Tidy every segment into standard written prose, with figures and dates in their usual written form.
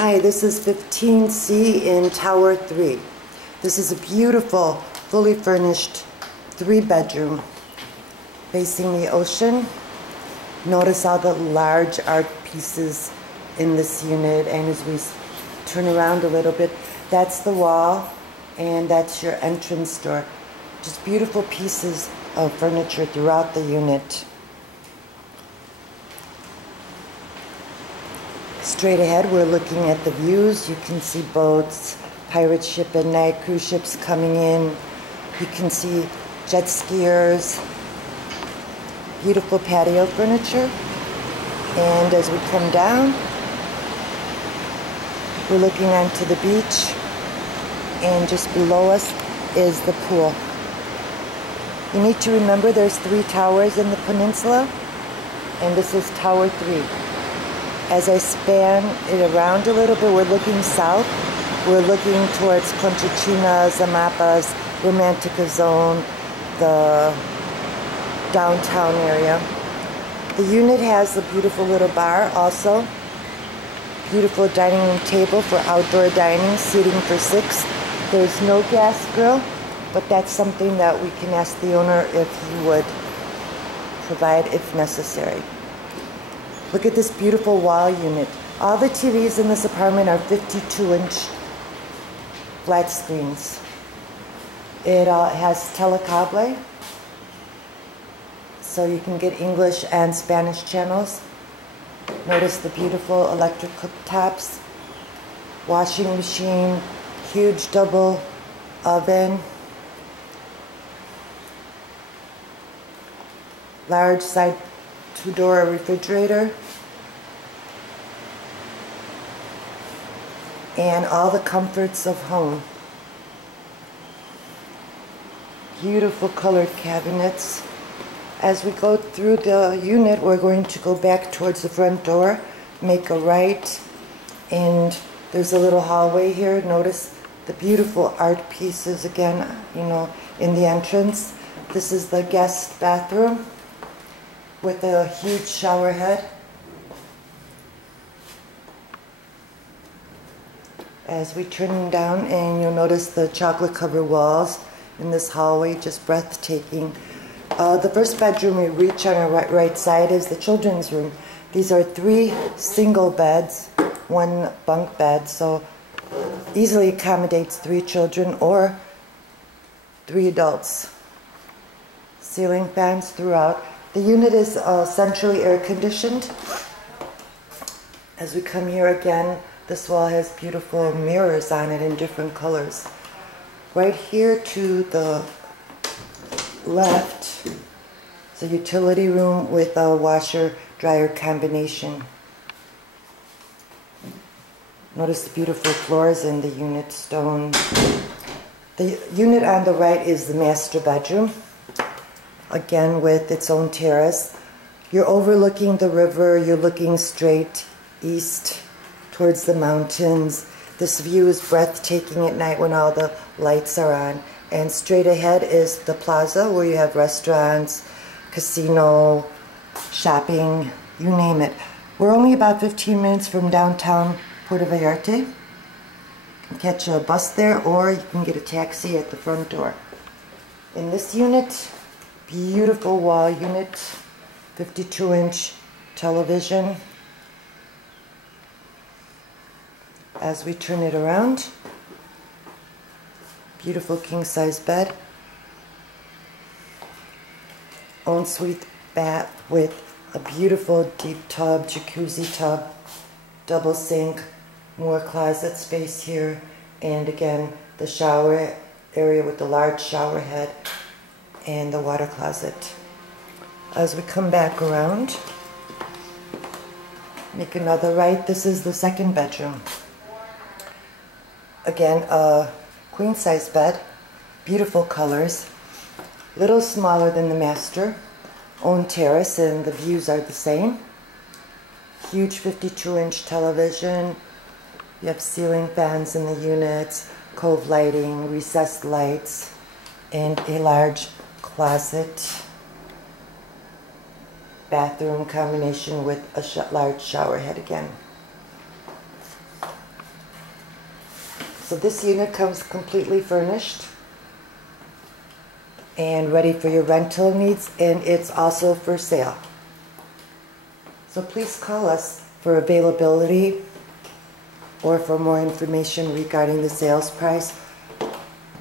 Hi, this is 15C in Tower 3. This is a beautiful, fully furnished 3-bedroom facing the ocean. Notice all the large art pieces in this unit, and as we turn around a little bit, that's the wall and that's your entrance door. Just beautiful pieces of furniture throughout the unit. Straight ahead, we're looking at the views. You can see boats, pirate ship at night, cruise ships coming in. You can see jet skiers, beautiful patio furniture. And as we come down, we're looking onto the beach, and just below us is the pool. You need to remember there's 3 towers in the peninsula, and this is Tower 3. As I span it around a little bit, we're looking south. We're looking towards Conchichina, Zamapas, Romantica Zone, the downtown area. The unit has a beautiful little bar also. Beautiful dining room table for outdoor dining, seating for 6. There's no gas grill, but that's something that we can ask the owner if he would provide if necessary. Look at this beautiful wall unit. All the TVs in this apartment are 52-inch flat screens. It has telecable, so you can get English and Spanish channels. Notice the beautiful electric cooktops, washing machine, huge double oven, large side 2-door refrigerator, and all the comforts of home. Beautiful colored cabinets. As we go through the unit, we're going to go back towards the front door, make a right, and there's a little hallway here. Notice the beautiful art pieces again, in the entrance. This is the guest bathroom with a huge shower head. As we turn down, and you'll notice the chocolate covered walls in this hallway, just breathtaking. The first bedroom we reach on our right side is the children's room. These are 3 single beds, 1 bunk bed, so easily accommodates 3 children or 3 adults. Ceiling fans throughout. The unit is centrally air conditioned. As we come here again, this wall has beautiful mirrors on it in different colors. Right here to the left is a utility room with a washer-dryer combination. Notice the beautiful floors in the unit, stone. The unit on the right is the master bedroom, again with its own terrace. You're overlooking the river, you're looking straight east towards the mountains. This view is breathtaking at night when all the lights are on. And straight ahead is the plaza where you have restaurants, casino, shopping, you name it. We're only about 15 minutes from downtown Puerto Vallarta. You can catch a bus there, or you can get a taxi at the front door. In this unit, beautiful wall unit, 52-inch television. As we turn it around, beautiful king-size bed, ensuite bath with a beautiful deep tub, jacuzzi tub, double sink, more closet space here, and again the shower area with the large shower head and the water closet. As we come back around, make another right, this is the second bedroom. Again, a queen-size bed, beautiful colors, little smaller than the master, own terrace, and the views are the same. Huge 52-inch television. You have ceiling fans in the units, cove lighting, recessed lights, and a large closet bathroom combination with a large shower head again. So this unit comes completely furnished and ready for your rental needs, and it's also for sale. So please call us for availability or for more information regarding the sales price.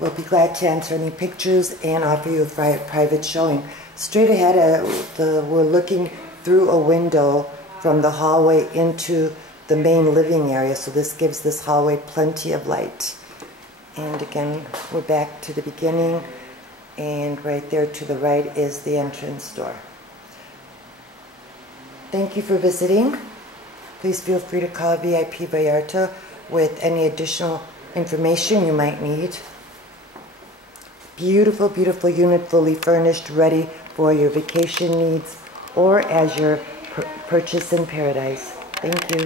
We'll be glad to answer any pictures and offer you a private showing. Straight ahead, we're looking through a window from the hallway into the main living area, so this gives this hallway plenty of light. And again, we're back to the beginning, and right there to the right is the entrance door. Thank you for visiting. Please feel free to call VIP Vallarta with any additional information you might need. Beautiful, beautiful unit, fully furnished, ready for your vacation needs or as your purchase in paradise. Thank you.